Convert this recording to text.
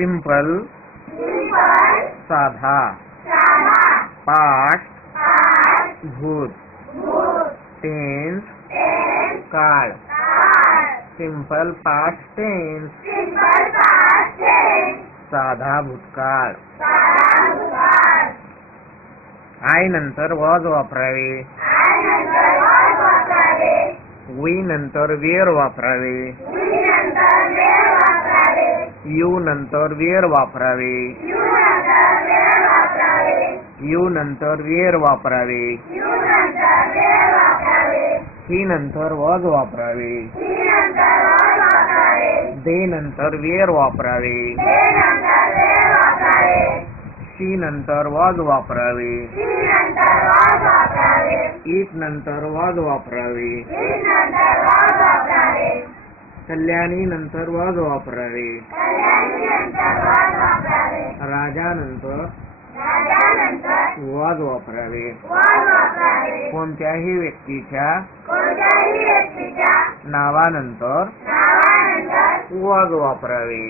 Simple साधा, past भूत, tense काळ, सिंपल पास्ट टेन्स साधा भूतकाळ. आय नंतर वॉज वापरावे, वी नंतर वेअर वापरावे, यू नंतर वेअर वापरावे, यू नंतर वेअर वापरावे, ही नंतर वॉज वापरावे, दे नंतर वेअर वापरावे, शी नंतर वॉज वापरावे, इट नंतर वॉज वापरावे, कल्याणी नंतर वॉज वापरावे, राजा नंतर वॉज वापरावे, कोणत्याही व्यक्तीच्या नावानंतर वॉज वापरावे.